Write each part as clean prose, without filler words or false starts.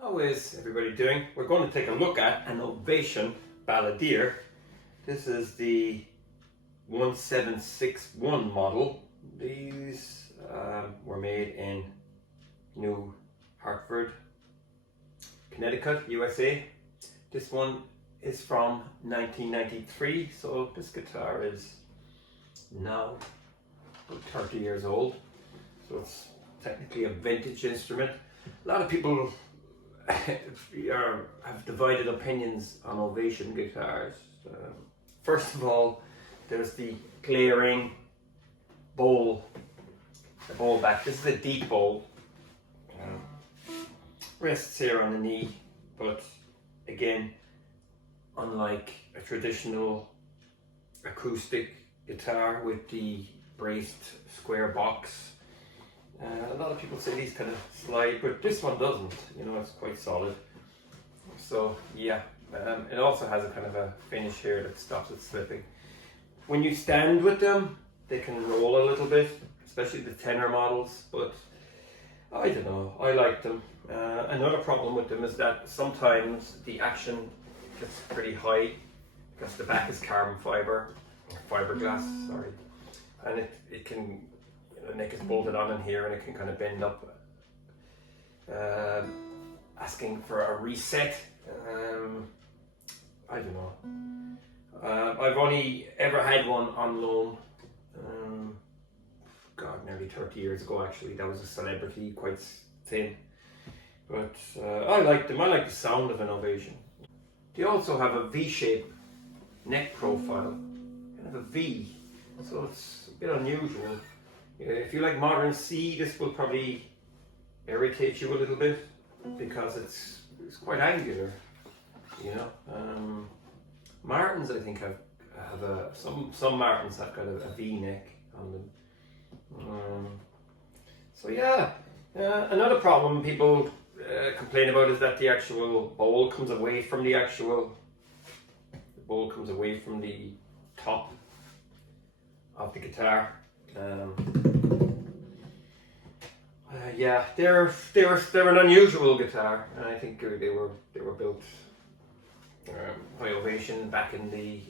How is everybody doing? We're going to take a look at an Ovation Balladeer. This is the 1761 model. These were made in New Hartford, Connecticut, USA. This one is from 1993, so this guitar is now about 30 years old. So it's technically a vintage instrument. A lot of people have divided opinions on Ovation guitars. First of all, there's the glaring bowl, the bowl back. This is a deep bowl. Rests here on the knee, but again, unlike a traditional acoustic guitar with the braced square box, a lot of people say these kind of slide, but this one doesn't. You know, it's quite solid. So yeah, it also has a kind of a finish here that stops it slipping. When you stand with them, they can roll a little bit, especially the tenor models, but I don't know, I like them. Another problem with them is that sometimes the action gets pretty high because the back is carbon fiber, fiberglass, sorry, and it can, the neck is bolted on in here and it can kind of bend up, asking for a reset. I don't know. I've only ever had one on loan, God, nearly 30 years ago actually. That was a Celebrity, quite thin, but I like them. I like the sound of an Ovation. They also have a V-shape neck profile, kind of a V, so it's a bit unusual. If you like modern C, this will probably irritate you a little bit because it's quite angular, you know. Martins, I think, have some Martins have got a V neck on them. So yeah, another problem people complain about is that the actual bowl comes away from the top of the guitar. Yeah, they're an unusual guitar, and I think they were built by Ovation back in the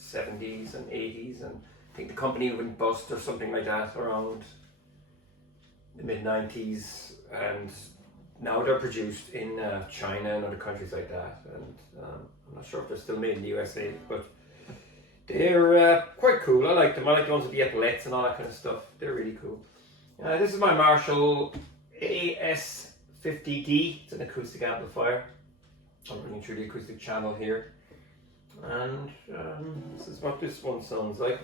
70s and 80s, and I think the company went bust or something like that around the mid 90s, and now they're produced in China and other countries like that, and I'm not sure if they're still made in the USA, but they're quite cool. I like them. I like the ones with the epaulettes and all that kind of stuff. They're really cool. This is my Marshall AS50D. It's an acoustic amplifier. I'm running through the acoustic channel here, and this is what this one sounds like.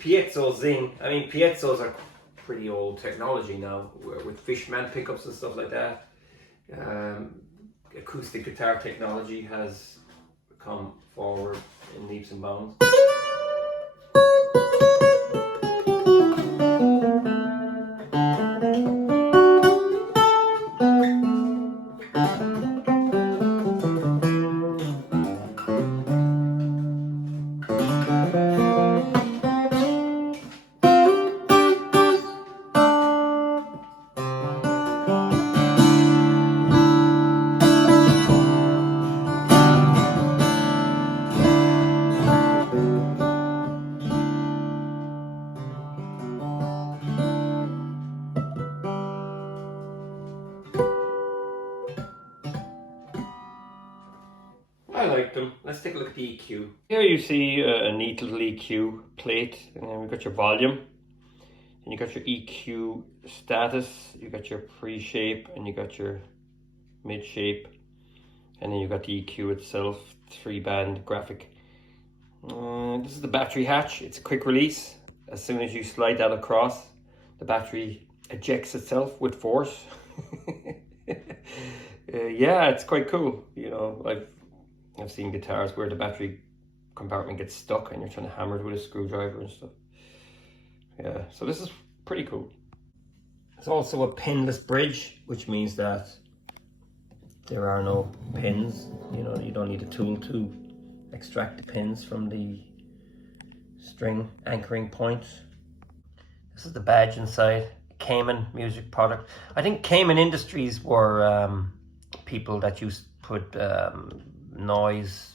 Piezo zing. I mean, piezos are pretty old technology now, with Fishman pickups and stuff like that. Acoustic guitar technology has come forward in leaps and bounds. I like them. Let's take a look at the EQ. Here you see a neat little EQ plate, and then we've got your volume, and you got your EQ status, you got your pre-shape, and you got your mid-shape, and then you got the EQ itself, 3-band graphic. This is the battery hatch. It's a quick release. As soon as you slide that across, the battery ejects itself with force. Yeah, it's quite cool. You know, I've seen guitars where the battery compartment gets stuck and you're trying to hammer it with a screwdriver and stuff. Yeah, so this is pretty cool. It's also a pinless bridge, which means that There are no pins, you know, you don't need a tool to extract the pins from the string anchoring points. This is the badge inside. Cayman music product. I think Cayman Industries were people that used to put noise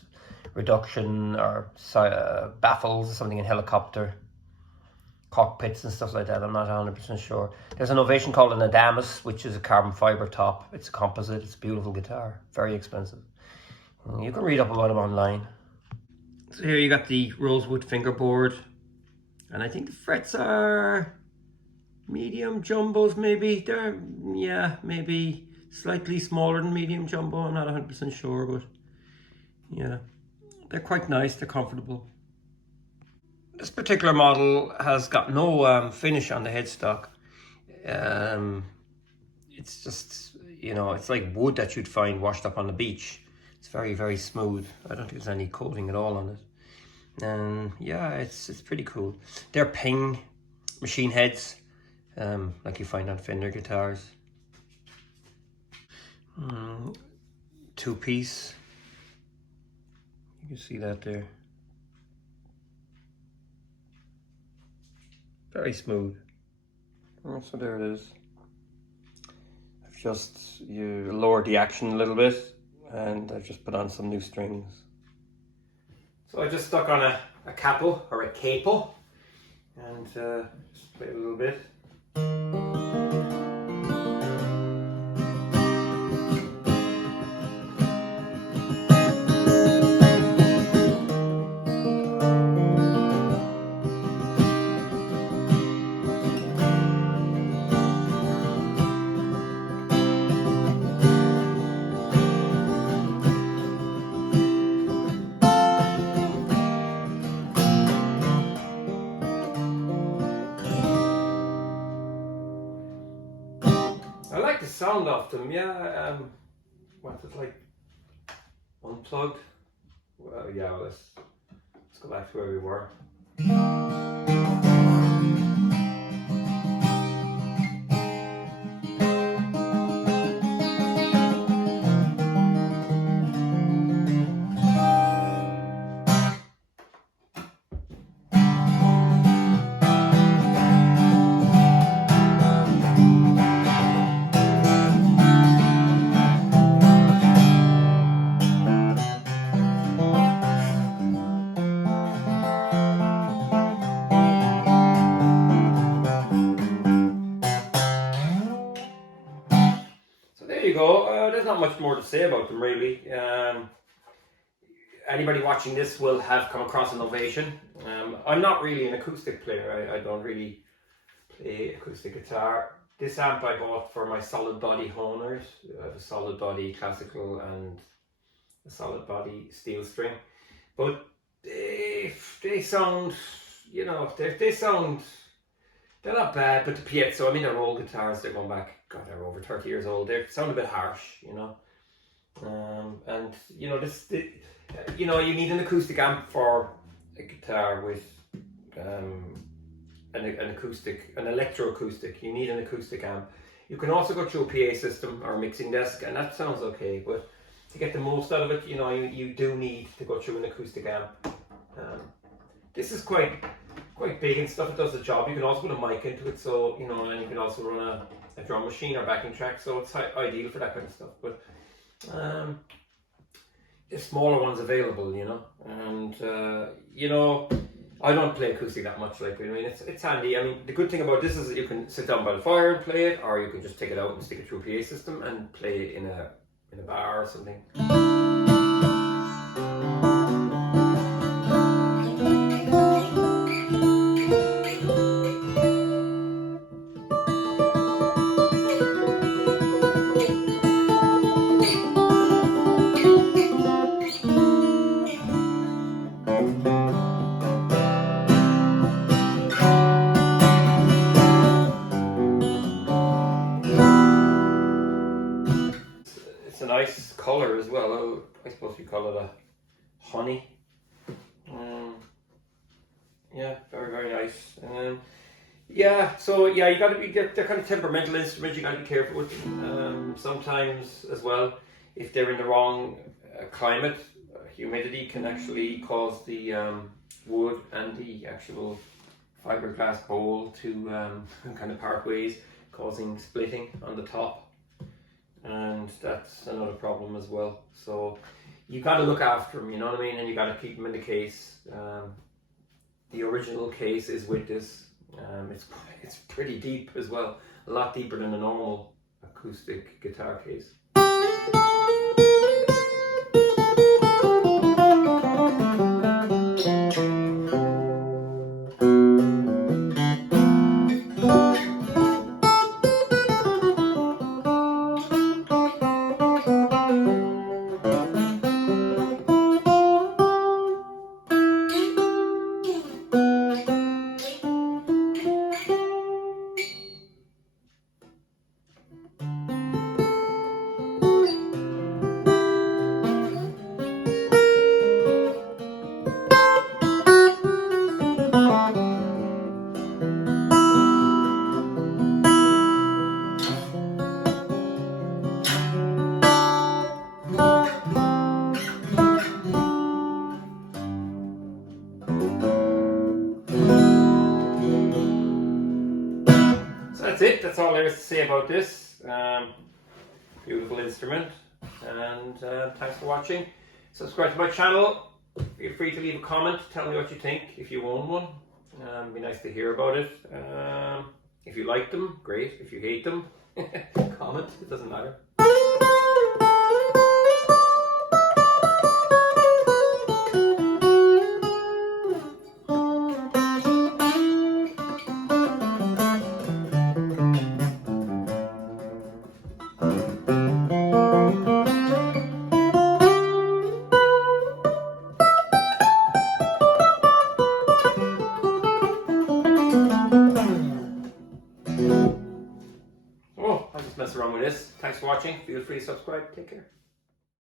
reduction or baffles or something in helicopter cockpits and stuff like that. I'm not 100% sure. There's an Ovation called an Adamus, which is a carbon fiber top. It's a composite. It's a beautiful guitar. Very expensive. You can read up about them online. So here you got the rosewood fingerboard, and I think the frets are medium jumbos, maybe. They're, yeah, maybe slightly smaller than medium jumbo. I'm not 100% sure, but yeah, they're quite nice. They're comfortable. This particular model has got no finish on the headstock. It's just, you know, it's like wood that you'd find washed up on the beach. It's very, very smooth. I don't think there's any coating at all on it. And yeah, it's pretty cool. They're ping machine heads, like you find on Fender guitars. Two-piece. You can see that there. Very smooth. So there it is. I've just lowered the action a little bit, and I've just put on some new strings. So I just stuck on a capo or a capo, and just play a little bit. I like the sound of them, yeah. What's it like? Unplugged? Well, yeah, let's go back to where we were. There you go. There's not much more to say about them, really. Anybody watching this will have come across an Ovation. I'm not really an acoustic player. I don't really play acoustic guitar. This amp I bought for my solid body honors. I have a solid body classical and a solid body steel string. But they sound, you know, they sound, they're not bad, but the piezo, I mean, they're old guitars, they're going back, God, they're over 30 years old. They sound a bit harsh, you know. And, you know, you know, you need an acoustic amp for a guitar with an electroacoustic. You need an acoustic amp. You can also go through a PA system or a mixing desk, and that sounds okay, but to get the most out of it, you know, you do need to go through an acoustic amp. This is quite big and stuff. It does the job. You can also put a mic into it, so, you know, and you can also run a drum machine or backing track, so it's ideal for that kind of stuff. But there's smaller ones available, you know, and you know, I don't play acoustic that much. Like, I mean, it's handy. I mean, the good thing about this is that you can sit down by the fire and play it, or you can just take it out and stick it through a PA system and play it in a bar or something. It's a nice color as well. I suppose you call it a honey. Yeah, very, very nice. Yeah, so yeah, you got to be, they're kind of temperamental instruments. You got to be careful with them sometimes as well. if they're in the wrong climate, humidity can actually cause the wood and the actual fiberglass bowl to kind of part ways, causing splitting on the top, and that's another problem as well. So you got to look after them, you know what I mean, and you got to keep them in the case. The original case is with this. It's pretty deep as well, a lot deeper than a normal acoustic guitar case. That's it. That's all there is to say about this beautiful instrument. And thanks for watching. Subscribe to my channel. Feel free to leave a comment. Tell me what you think if you own one. It'd be nice to hear about it. If you like them, great. If you hate them, comment. It doesn't matter. Mess around with this. Thanks for watching. Feel free to subscribe. Take care.